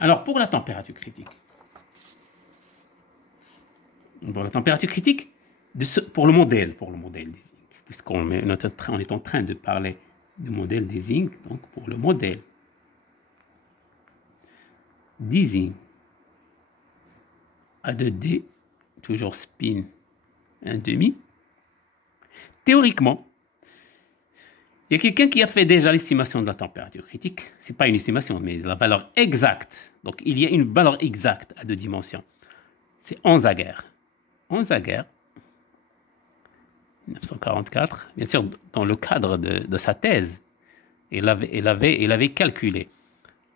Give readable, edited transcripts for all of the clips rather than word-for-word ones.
Alors, pour la température critique. Pour la température critique, pour le modèle des zinc, puisqu'on est en train de parler du modèle des zinc, donc pour le modèle des zinc à 2D, toujours spin 1,5, théoriquement, il y a quelqu'un qui a fait déjà l'estimation de la température critique. Ce n'est pas une estimation, mais la valeur exacte. Donc, il y a une valeur exacte à 2 dimensions. C'est 11 Aguerre. 11 Aguerre, 1944. Bien sûr, dans le cadre de sa thèse, il avait calculé,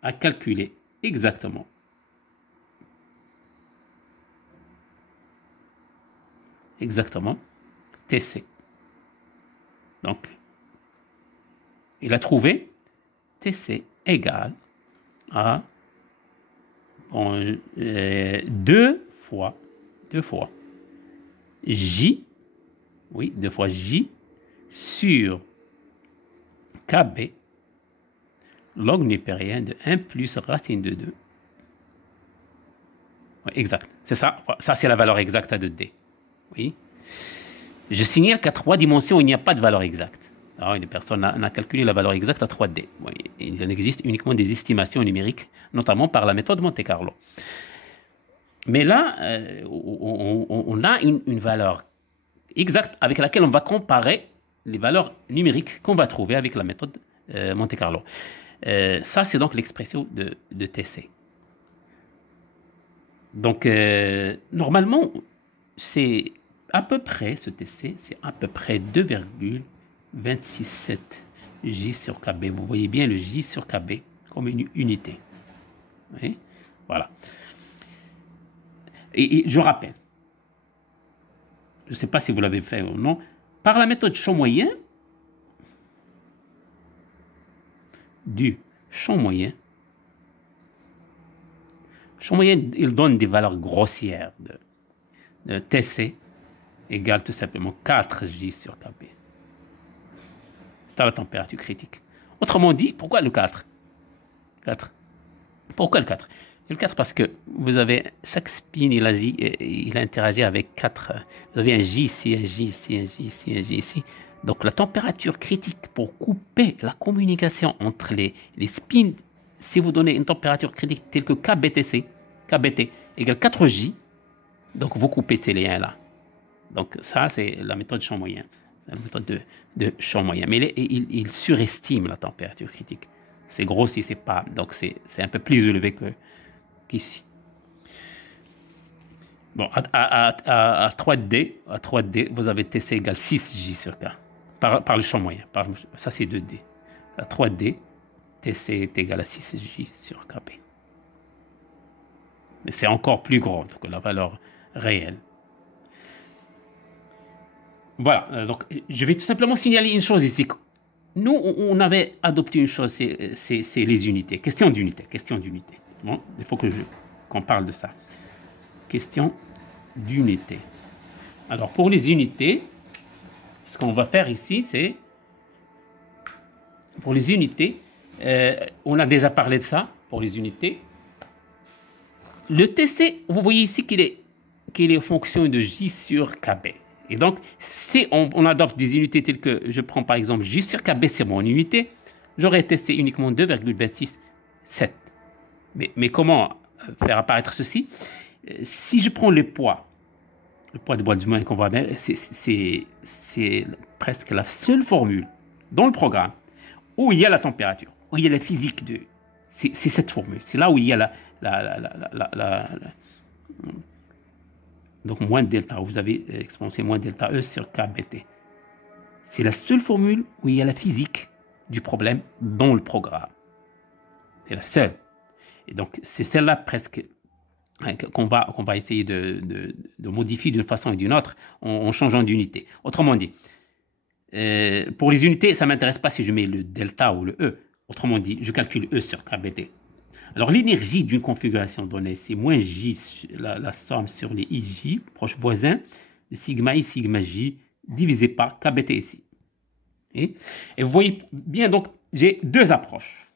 a calculé exactement TC. Donc, il a trouvé TC égale à 2 fois J, oui, 2 fois J sur KB log népérien de 1 plus racine de 2. Oui, exact, c'est ça. Ça, c'est la valeur exacte à 2D. Oui. Je signale qu'à 3 dimensions, il n'y a pas de valeur exacte. Alors, personne n'a calculé la valeur exacte à 3D. Oui, il en existe uniquement des estimations numériques, notamment par la méthode Monte-Carlo. Mais là, on a une valeur exacte avec laquelle on va comparer les valeurs numériques qu'on va trouver avec la méthode Monte-Carlo. Ça, c'est donc l'expression de TC. Donc, normalement, c'est à peu près, ce TC, c'est à peu près 2,267 J sur KB. Vous voyez bien le J sur KB comme une unité. Oui, voilà. Et je rappelle, je ne sais pas si vous l'avez fait ou non, par la méthode champ moyen, du champ moyen, il donne des valeurs grossières de TC égale tout simplement 4J sur KB. C'est à la température critique. Autrement dit, pourquoi le 4 Pourquoi le 4 Le 4 parce que vous avez chaque spin, il interagit avec 4. Vous avez un J ici, un J ici, un J ici, un J ici. Donc la température critique pour couper la communication entre les spins, si vous donnez une température critique telle que KBT égale 4J, donc vous coupez ces liens là. Donc ça, c'est la méthode champ moyen. C'est la méthode de champ moyen. Mais il surestime la température critique. C'est grossi, c'est pas. Donc c'est un peu plus élevé qu'ici. Bon, à 3D, vous avez TC égale 6J sur K. Par le champ moyen. Ça, c'est 2D. À 3D, TC est égal à 6J sur KB. Mais c'est encore plus grand que la valeur réelle. Voilà, donc je vais tout simplement signaler une chose ici. Nous, on avait adopté une chose, c'est les unités. Question d'unité. Bon, il faut qu'on parle de ça. Question d'unité. Alors, pour les unités, ce qu'on va faire ici, c'est... Pour les unités, on a déjà parlé de ça, pour les unités. Le TC, vous voyez ici qu'il est en fonction de J sur KB. Et donc, si on adopte des unités telles que, je prends par exemple J sur KB, c'est mon unité, j'aurais TC uniquement 2,267. Mais comment faire apparaître ceci? Si je prends le poids de Boltzmann qu'on va mettre, c'est presque la seule formule dans le programme où il y a la température, où il y a la physique de... C'est cette formule. C'est là où il y a donc moins delta, vous avez exponencié moins delta E sur KBT. C'est la seule formule où il y a la physique du problème dans le programme. C'est la seule. Et donc, c'est celle-là presque qu'on va essayer de modifier d'une façon ou d'une autre en changeant d'unité. Autrement dit, pour les unités, ça ne m'intéresse pas si je mets le delta ou le E. Autrement dit, je calcule E sur KBT. Alors, l'énergie d'une configuration donnée, c'est moins J, la somme sur les IJ, proches voisins, de sigma I, sigma J, divisé par KBT ici. Et vous voyez bien, donc, j'ai deux approches,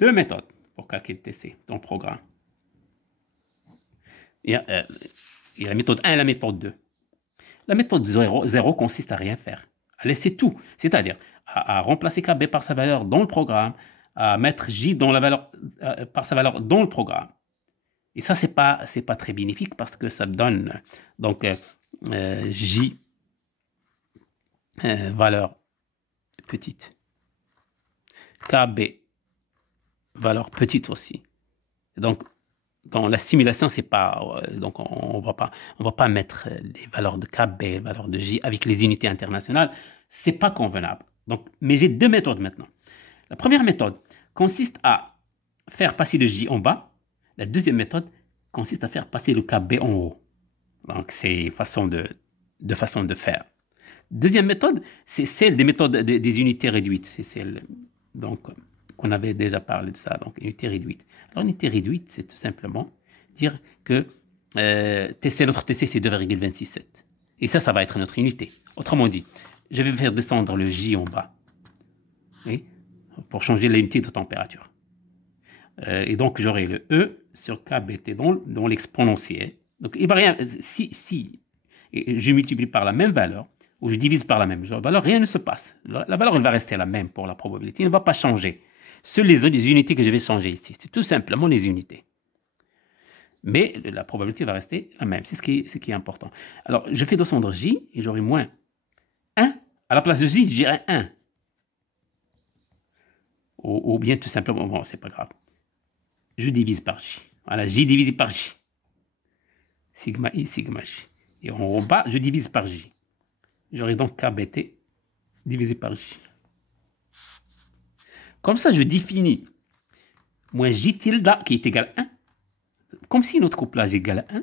deux méthodes pour calculer TC dans le programme. Il y a la méthode 1 et la méthode 2. La méthode 0 consiste à rien faire, à laisser tout, c'est-à-dire à remplacer KB par sa valeur dans le programme, à mettre J dans la valeur, par sa valeur dans le programme. Et ça, c'est pas très bénéfique parce que ça donne donc J valeur petite, KB valeur petite aussi. Donc, dans la simulation, c'est pas donc on va pas mettre les valeurs de KB, les valeurs de J avec les unités internationales, c'est pas convenable. Donc, mais j'ai deux méthodes maintenant. La première méthode consiste à faire passer le J en bas. La deuxième méthode consiste à faire passer le KB en haut. Donc, c'est façon de faire. Deuxième méthode, c'est celle des méthodes des unités réduites. C'est celle donc qu'on avait déjà parlé de ça, donc unité réduite. Alors, unité réduite, c'est tout simplement dire que notre TC, c'est 2,267. Et ça va être notre unité. Autrement dit, je vais faire descendre le J en bas, oui, pour changer l'unité de température. Et donc, j'aurai le E sur KBT dans l'exponentiel. Donc, il va rien, si je multiplie par la même valeur, ou je divise par la même valeur, rien ne se passe. La valeur, elle va rester la même pour la probabilité, elle ne va pas changer. Seules les unités que je vais changer ici, c'est tout simplement les unités. Mais la probabilité va rester la même, c'est ce qui est important. Alors, je fais descendre J, et j'aurai moins 1. À la place de J, je dirais 1. Ou bien tout simplement, bon, c'est pas grave. Je divise par J. Voilà, J divisé par J. Sigma I, sigma J. Et en bas, je divise par J. J'aurai donc KBT divisé par J. Comme ça, je définis moins J tilde qui est égal à 1. Comme si notre couplage est égal à 1.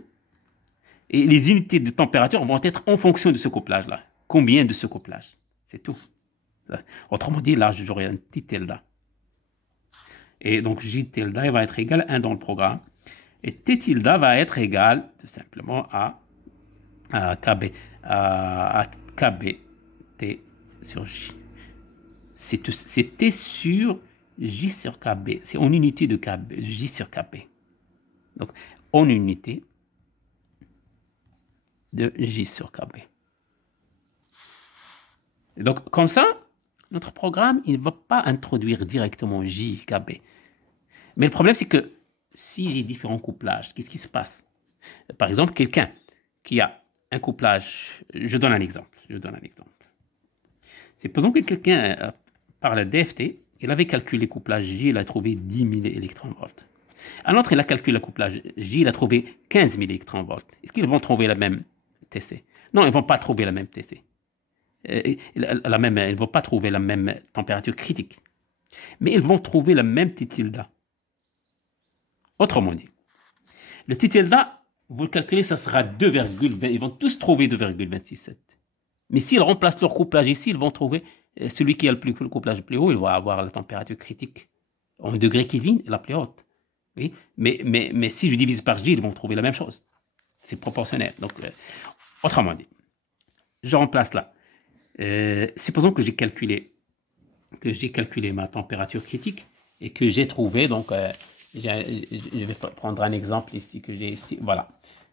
Et les unités de température vont être en fonction de ce couplage-là. Combien de ce couplage? C'est tout. Autrement dit, là, j'aurai un petit tilde. Et donc, J tilde va être égal à 1 dans le programme. Et T tilde va être égal tout simplement à KB, à KBT sur J. C'est T sur J sur KB. C'est en unité de KB, J sur KB. Donc, en unité de J sur KB. Et donc, comme ça, notre programme, il ne va pas introduire directement J, KB. Mais le problème, c'est que si j'ai différents couplages, qu'est-ce qui se passe? Par exemple, quelqu'un qui a un couplage, je donne un exemple. Supposons que quelqu'un, par la DFT, il avait calculé le couplage J, il a trouvé 10 000 électronvolts. Un autre, il a calculé le couplage J, il a trouvé 15 000 électronvolts. Est-ce qu'ils vont trouver la même TC? Non, ils ne vont pas trouver la même TC. Ils ne vont pas trouver la même température critique. Mais ils vont trouver la même T tilde. Autrement dit, le T tilde, vous le calculez, ça sera 2,20. Ils vont tous trouver 2,267. Mais s'ils remplacent leur couplage ici, ils vont trouver celui qui a le couplage le plus haut, il va avoir la température critique en degrés Kelvin, la plus haute. Oui, mais si je divise par J, ils vont trouver la même chose. C'est proportionnel. Donc, autrement dit, je remplace là. Supposons que j'ai calculé ma température critique et que j'ai trouvé, donc, je vais prendre un exemple ici que j'ai ici, voilà,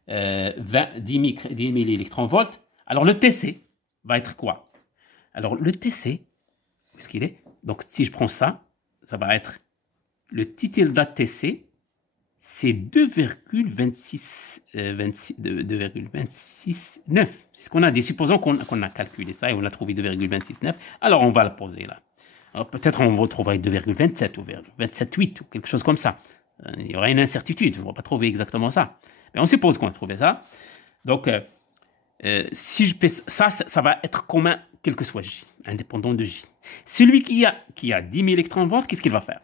10 000 électronvolts. Alors, le TC va être quoi? Alors, le TC, où est-ce qu'il est? Donc, si je prends ça, ça va être le T tilde TC, c'est 2,269. C'est ce qu'on a dit. Supposons qu'on a calculé ça et on a trouvé 2,269. Alors, on va le poser là. Peut-être on retrouverait 2,27 ou 27,8 ou quelque chose comme ça. Il y aura une incertitude. On ne va pas trouver exactement ça. Mais on suppose qu'on a trouvé ça. Donc, si je fais ça, ça va être commun, quel que soit J, indépendant de J. Celui qui a 10 000 électronvolts, qu'est-ce qu'il va faire?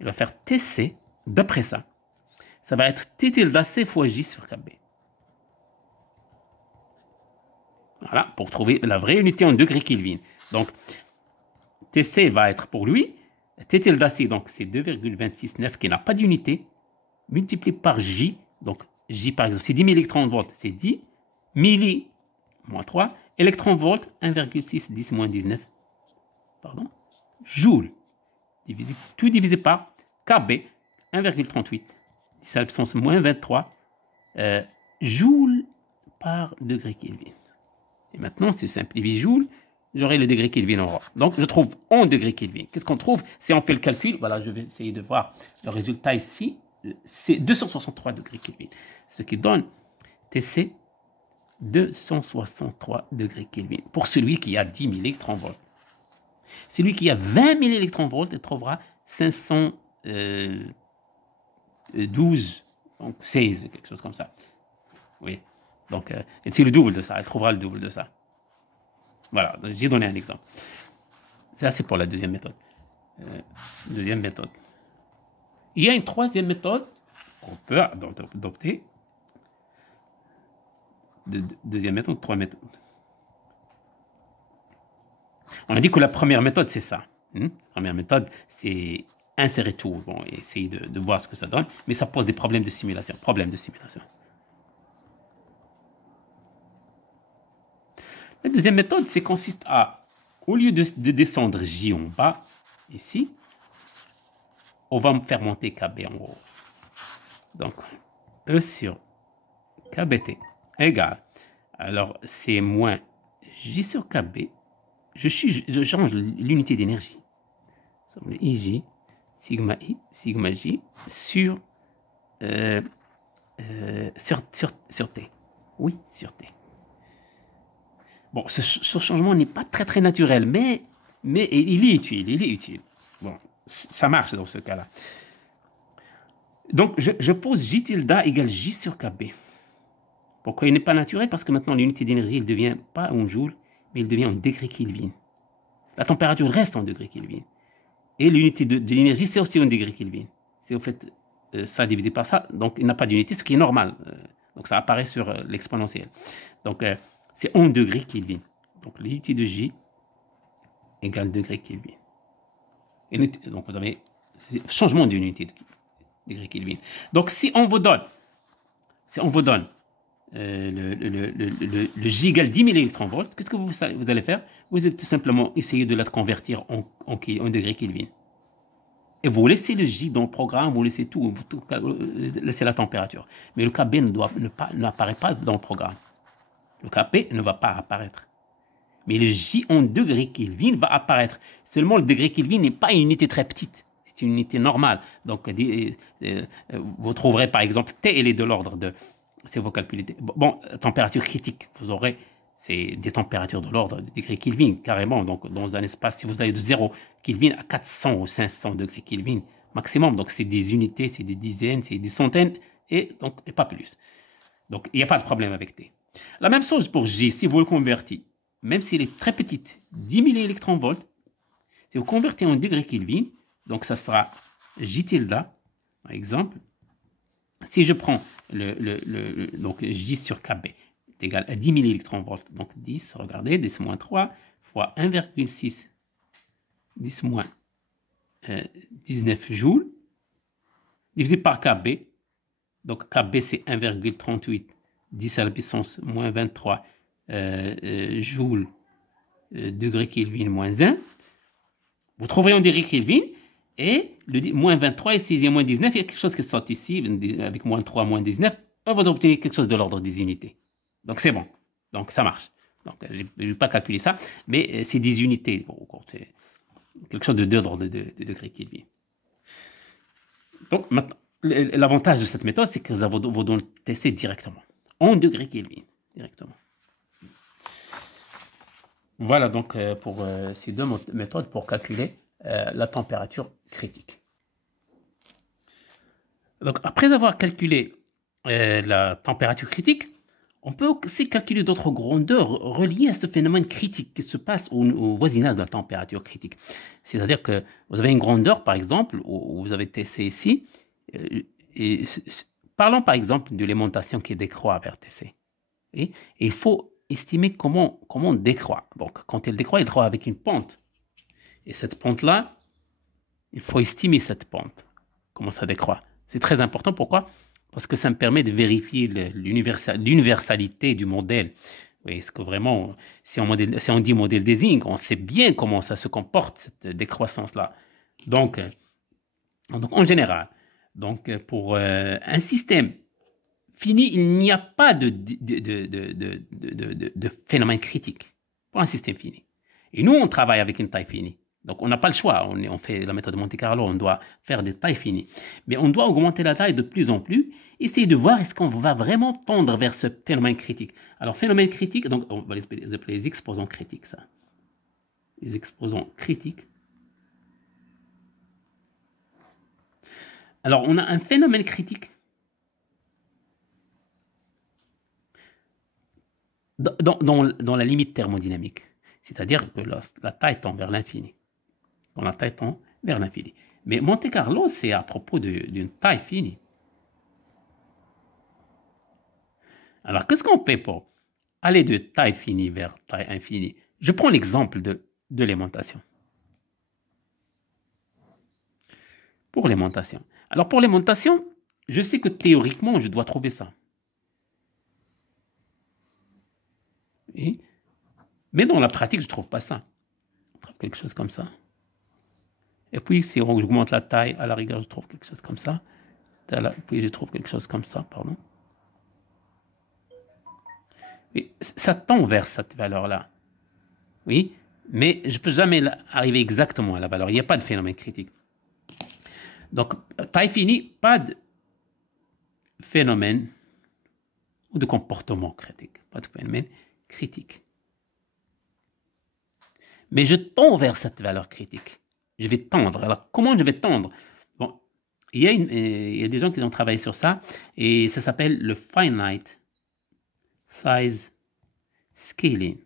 Il va faire TC, d'après ça. Ça va être T tilde C fois J sur KB. Voilà, pour trouver la vraie unité en degrés Kelvin. Donc, TC va être pour lui, T tilde C, donc c'est 2,269 qui n'a pas d'unité, multiplié par J, donc J par exemple, c'est 10 000 électronvolts, c'est 10 milli moins 3, électronvolts 1,6, 10 moins 19, pardon, joule, tout divisé par KB, 1,38, 10 à la puissance moins 23, joules par degré Kelvin. Et maintenant, si je simplifie joule, j'aurai le degré Kelvin en rond. Donc, je trouve en degré Kelvin. Qu'est-ce qu'on trouve? Si on fait le calcul, voilà, je vais essayer de voir le résultat ici. C'est 263 degrés Kelvin. Ce qui donne TC 263 degrés Kelvin. Pour celui qui a 10 000 électronvolts. Celui qui a 20 000 électronvolts, il trouvera 512, donc 16, quelque chose comme ça. Oui. Donc, c'est le double de ça. Elle trouvera le double de ça. Voilà, j'ai donné un exemple. Ça, c'est pour la deuxième méthode. Deuxième méthode. Il y a une troisième méthode qu'on peut adopter. Deuxième méthode, trois méthodes. On a dit que la première méthode, c'est ça. La première méthode, c'est insérer tout. Bon, essayer de voir ce que ça donne. Mais ça pose des problèmes de simulation. La deuxième méthode, c'est consiste à, au lieu de descendre J en bas, ici, on va me faire monter KB en haut. Donc, E sur KBT égale, alors c'est moins J sur KB, je change l'unité d'énergie. IJ, sigma I, sigma J, sur T. Oui, sur T. Bon, ce changement n'est pas très naturel, mais il est utile, Bon, ça marche dans ce cas-là. Donc, je pose J tilde égale J sur KB. Pourquoi il n'est pas naturel? Parce que maintenant, l'unité d'énergie, il ne devient pas en joule, mais il devient en degré Kelvin. La température reste en degré Kelvin. Et l'unité de l'énergie, c'est aussi en degré Kelvin. C'est au fait ça divisé par ça, donc il n'a pas d'unité, ce qui est normal. Donc, ça apparaît sur l'exponentielle. Donc, c'est en degré Kelvin. Donc, l'unité de J égale degré Kelvin. Et donc, vous avez changement d'unité de degré Kelvin. Donc, si on vous donne le J égale 10 000 électronvolts, qu'est-ce que vous allez faire? Vous allez tout simplement essayer de la convertir en degré Kelvin. Et vous laissez le J dans le programme, vous laissez tout, laissez la température. Mais le KB n'apparaît pas dans le programme. Le KB ne va pas apparaître. Mais le J en degré Kelvin va apparaître. Seulement, le degré Kelvin n'est pas une unité très petite. C'est une unité normale. Donc, vous trouverez par exemple T, elle est de l'ordre de... C'est vos calculs. Bon, température critique, vous aurez c'est des températures de l'ordre de degrés Kelvin, carrément. Donc, dans un espace, si vous allez de 0 Kelvin à 400 ou 500 degrés Kelvin maximum, donc c'est des unités, c'est des dizaines, c'est des centaines, et pas plus. Donc, il n'y a pas de problème avec T. La même chose pour J, si vous le convertissez, même s'il est très petite, 10 000 électronvolts, si vous convertissez en degrés Kelvin, donc ça sera J tilde, par exemple. Si je prends donc J sur KB est égal à 10 000 électronvolts, donc 10, regardez, 10 moins 3 fois 1,6, 10 moins 19 joules, divisé par KB, donc KB c'est 1,38, 10 à la puissance moins 23 joules degré Kelvin moins 1, vous trouverez en degré Kelvin, et le moins 23 et 6 et moins 19, il y a quelque chose qui sort ici, avec moins 3, moins 19, on va obtenir quelque chose de l'ordre des unités. Donc c'est bon, donc ça marche. Donc je ne vais pas calculer ça, mais c'est des unités, bon, c'est quelque chose de l'ordre de degré Kelvin. Donc maintenant, l'avantage de cette méthode, c'est que vous devez tester directement, en degré Kelvin, directement. Voilà donc pour ces deux méthodes pour calculer la température critique. Donc, après avoir calculé la température critique, on peut aussi calculer d'autres grandeurs reliées à ce phénomène critique qui se passe au voisinage de la température critique. C'est-à-dire que vous avez une grandeur, par exemple, où vous avez TC ici, et parlons par exemple de l'aimantation qui décroît vers TC. Et il faut estimer comment décroît. Donc, quand elle décroît avec une pente. Et cette pente-là, il faut estimer cette pente, comment ça décroît. C'est très important, pourquoi? Parce que ça me permet de vérifier l'universalité du modèle. Oui, est-ce que vraiment, si on dit modèle désigne, on sait bien comment ça se comporte, cette décroissance-là. Donc, en général, pour un système fini, il n'y a pas de phénomène critique pour un système fini. Et nous, on travaille avec une taille finie. Donc, on n'a pas le choix. On fait la méthode de Monte Carlo, on doit faire des tailles finies. Mais on doit augmenter la taille de plus en plus, essayer de voir est-ce qu'on va vraiment tendre vers ce phénomène critique. Alors, phénomène critique, donc on va les appeler les exposants critiques, ça. Les exposants critiques. Alors, on a un phénomène critique dans la limite thermodynamique. C'est-à-dire que la taille tend vers l'infini. Quand la taille tend vers l'infini. Mais Monte Carlo, c'est à propos d'une taille finie. Alors, qu'est-ce qu'on fait pour aller de taille finie vers taille infinie? Je prends l'exemple de l'aimantation. Pour l'aimantation. Alors, pour l'aimantation, je sais que théoriquement, je dois trouver ça. Oui. Mais dans la pratique, je ne trouve pas ça. Je trouve quelque chose comme ça. Et puis, si on augmente la taille, à la rigueur, je trouve quelque chose comme ça. Puis, je trouve quelque chose comme ça, pardon. Oui, ça tend vers cette valeur-là. Oui, mais je ne peux jamais arriver exactement à la valeur. Il n'y a pas de phénomène critique. Donc, taille finie, pas de phénomène ou de comportement critique. Pas de phénomène critique. Mais je tends vers cette valeur critique. Je vais tendre. Alors, comment je vais tendre? Bon, il y a des gens qui ont travaillé sur ça, et ça s'appelle le finite size scaling.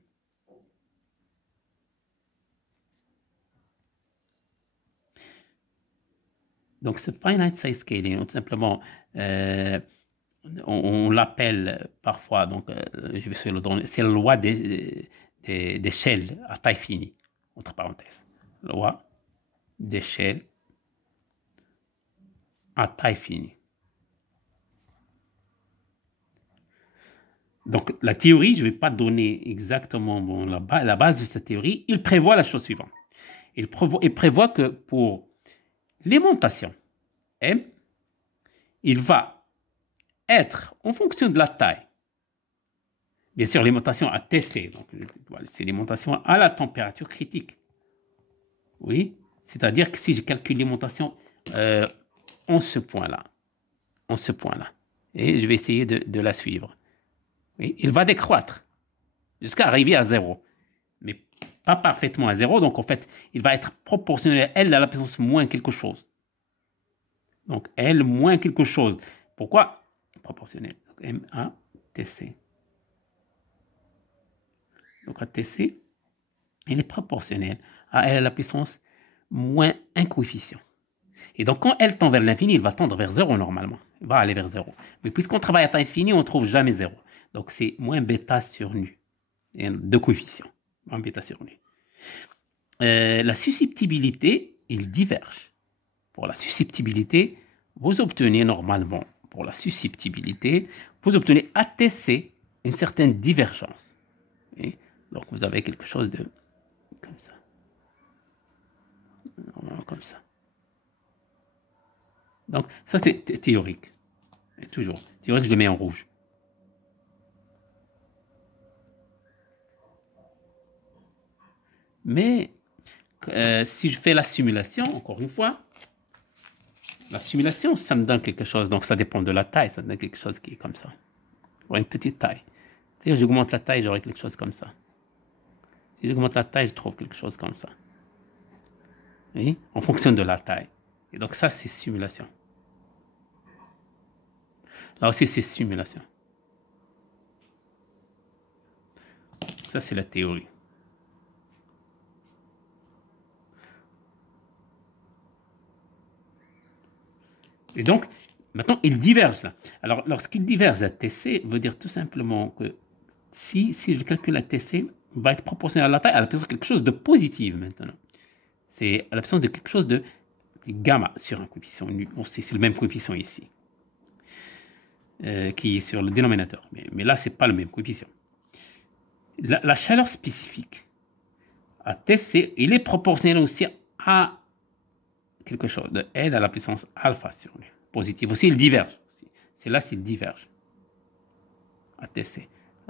Donc, ce finite size scaling, tout simplement, on l'appelle parfois, donc, je vais sur le donner, c'est la loi d'échelle à taille finie, entre parenthèses. Loi d'échelle à taille finie. Donc, la théorie, je ne vais pas donner exactement la base de cette théorie. Il prévoit la chose suivante. Il prévoit que pour l'aimantation M, il va être en fonction de la taille. Bien sûr, l'aimantation à TC, donc c'est l'aimantation à la température critique. Oui, c'est-à-dire que si je calcule l'aimantation en ce point-là, et je vais essayer de la suivre. Oui, il va décroître jusqu'à arriver à 0, mais pas parfaitement à 0, donc en fait, il va être proportionnel à L à la puissance moins quelque chose. Donc L moins quelque chose. Pourquoi? Proportionnel. Donc M à TC. Donc à TC, il est proportionnel à L à la puissance moins un coefficient. Et donc quand L tend vers l'infini, il va tendre vers 0 normalement. Il va aller vers 0. Mais puisqu'on travaille à taille finie, on ne trouve jamais 0. Donc c'est moins bêta sur nu. Et deux coefficients. Moins bêta sur nu. La susceptibilité, il diverge. Pour la susceptibilité, vous obtenez normalement, pour la susceptibilité, vous obtenez ATC une certaine divergence. Et donc vous avez quelque chose de comme ça. Normalement comme ça. Donc ça c'est théorique. Et toujours. Théorique, je le mets en rouge. Mais si je fais la simulation, encore une fois, la simulation, ça me donne quelque chose. Donc ça dépend de la taille, ça me donne quelque chose qui est comme ça. Ou une petite taille. Si j'augmente la taille, j'aurai quelque chose comme ça. Si j'augmente la taille, je trouve quelque chose comme ça. Oui? En fonction de la taille. Et donc ça, c'est simulation. Là aussi, c'est simulation. Ça, c'est la théorie. Et donc, maintenant, il diverge là. Alors, lorsqu'il diverge à TC, veut dire tout simplement que si je calcule la TC, va être proportionnel à la taille, à la puissance de quelque chose de positif maintenant. C'est à la puissance de quelque chose de gamma sur un coefficient nu. C'est le même coefficient ici, qui est sur le dénominateur. Mais là, ce n'est pas le même coefficient. La chaleur spécifique à TC, il est proportionnel aussi à quelque chose de L à la puissance alpha sur nu. Positif. Aussi, il diverge. C'est là s'il diverge. ATC.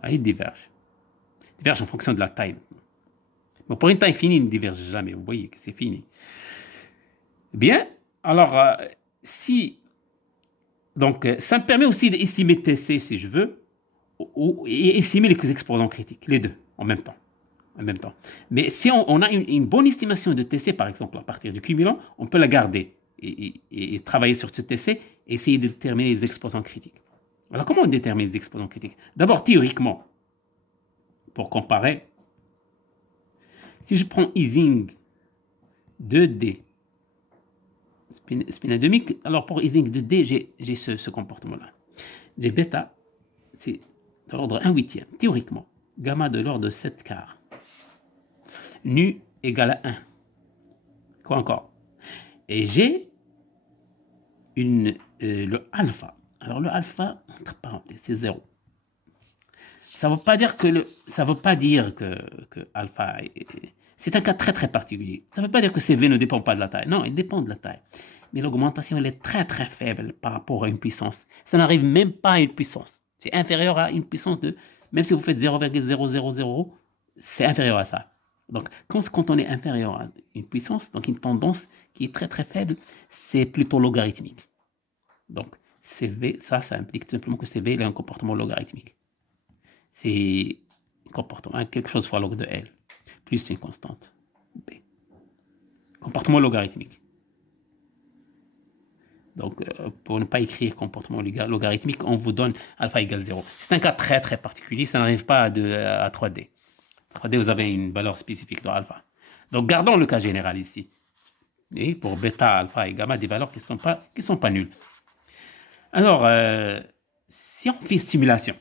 Il diverge. Il diverge en fonction de la taille. Mais pour une taille finie, il ne diverge jamais. Vous voyez que c'est fini. Bien, alors, donc, ça me permet aussi d'estimer TC si je veux, et estimer les exposants critiques, les deux, en même temps. Mais si on a une bonne estimation de TC, par exemple, à partir du cumulant, on peut la garder et travailler sur ce TC et essayer de déterminer les exposants critiques. Alors, comment on détermine les exposants critiques? D'abord, théoriquement, pour comparer, si je prends Ising 2D, spin atomique, alors pour Ising 2D, j'ai ce comportement-là. J'ai bêta, c'est de l'ordre 1/8, théoriquement. Gamma de l'ordre de 7 quarts. Nu égale à 1. Quoi encore? Et j'ai le alpha. Alors le alpha, entre parenthèses, c'est 0. Ça ne veut pas dire que alpha c'est un cas très très particulier. Ça ne veut pas dire que CV ne dépend pas de la taille. Non, il dépend de la taille. Mais l'augmentation, elle est très très faible par rapport à une puissance. Ça n'arrive même pas à une puissance. C'est inférieur à une puissance de... Même si vous faites 0,000, c'est inférieur à ça. Donc, quand on est inférieur à une puissance, donc une tendance qui est très très faible, c'est plutôt logarithmique. Donc, CV, ça implique simplement que CV il a un comportement logarithmique. C'est un comportement, quelque chose fois log de L, plus une constante B. Comportement logarithmique. Donc, pour ne pas écrire comportement logarithmique, on vous donne alpha égale 0. C'est un cas très très particulier, ça n'arrive pas à 3D. 3D, vous avez une valeur spécifique de alpha. Donc, gardons le cas général ici. Et pour bêta, alpha et gamma, des valeurs qui ne sont pas nulles. Alors, si on fait simulation,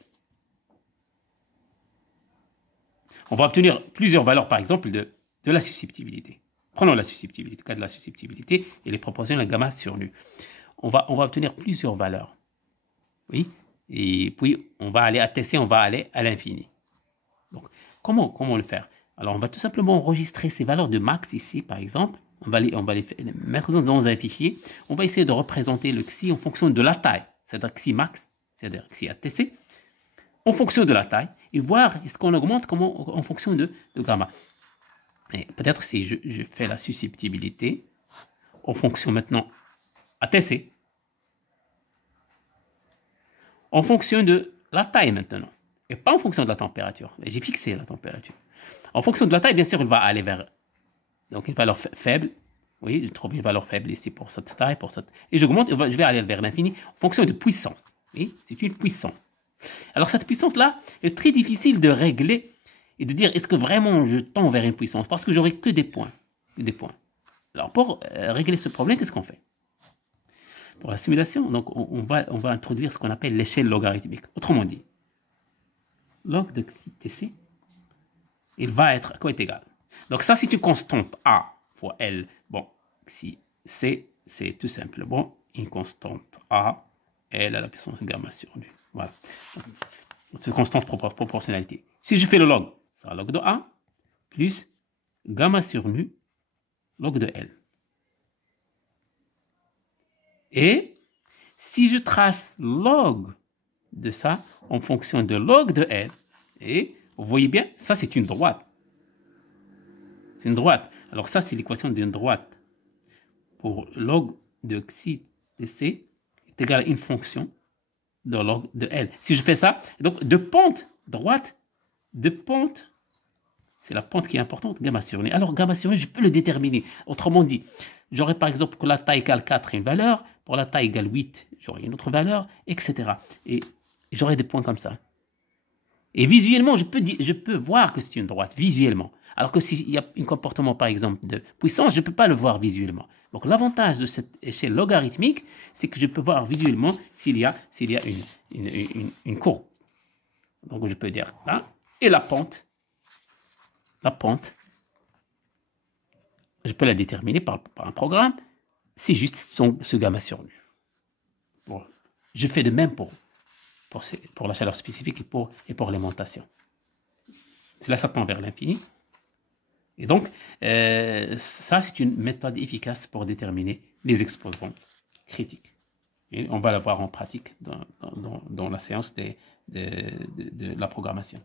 on va obtenir plusieurs valeurs, par exemple, de la susceptibilité. Prenons la susceptibilité, le cas de la susceptibilité et les proportions de la gamma sur nu. On va obtenir plusieurs valeurs. Oui. Et puis, on va aller à TC, on va aller à l'infini. Donc, comment le faire? Alors, on va tout simplement enregistrer ces valeurs de max ici, par exemple. On va les mettre dans un fichier. On va essayer de représenter le xi en fonction de la taille, c'est-à-dire xi max, c'est-à-dire xi ATC, en fonction de la taille, et voir est-ce qu'on augmente en fonction de gamma. Et peut-être si je fais la susceptibilité en fonction maintenant ATC, en fonction de la taille maintenant, et pas en fonction de la température. J'ai fixé la température. En fonction de la taille, bien sûr, il va aller vers donc une valeur faible. Oui, je trouve une valeur faible ici pour cette taille, et j'augmente, je vais aller vers l'infini en fonction de puissance. Oui, c'est une puissance. Alors cette puissance-là est très difficile de régler et de dire est-ce que vraiment je tends vers une puissance, parce que j'aurai que des points. Alors pour régler ce problème, qu'est-ce qu'on fait? Pour la simulation, donc on va introduire ce qu'on appelle l'échelle logarithmique. Autrement dit, log de xi TC, il va être à quoi est égal? Donc ça, c'est une constante A fois L. Bon, xi C, c'est tout simplement une constante A, L à la puissance gamma sur nu. Voilà. C'est une constante proportionnalité. Si je fais le log, ça sera log de A plus gamma sur nu, log de L. Et si je trace log de ça en fonction de log de L, et vous voyez bien, ça c'est une droite. C'est une droite. Alors ça, c'est l'équation d'une droite. Pour log de xi TC est égal à une fonction de log de L. Si je fais ça, donc de pente droite, c'est la pente qui est importante, gamma sur nu. Alors gamma sur nu, je peux le déterminer. Autrement dit, j'aurai par exemple pour la taille égale 4 une valeur, pour la taille égale 8, j'aurai une autre valeur, etc. Et j'aurai des points comme ça. Et visuellement, je peux voir que c'est une droite, visuellement. Alors que s'il y a un comportement, par exemple, de puissance, je ne peux pas le voir visuellement. Donc l'avantage de cette échelle logarithmique, c'est que je peux voir visuellement s'il y a une courbe. Donc je peux dire là, et la pente, je peux la déterminer par un programme, c'est juste ce gamma sur nu. Bon, je fais de même pour la chaleur spécifique et pour l'aimantation. C'est là ça tend vers l'infini. Et donc, ça, c'est une méthode efficace pour déterminer les exposants critiques. Et on va la voir en pratique dans la séance de la programmation.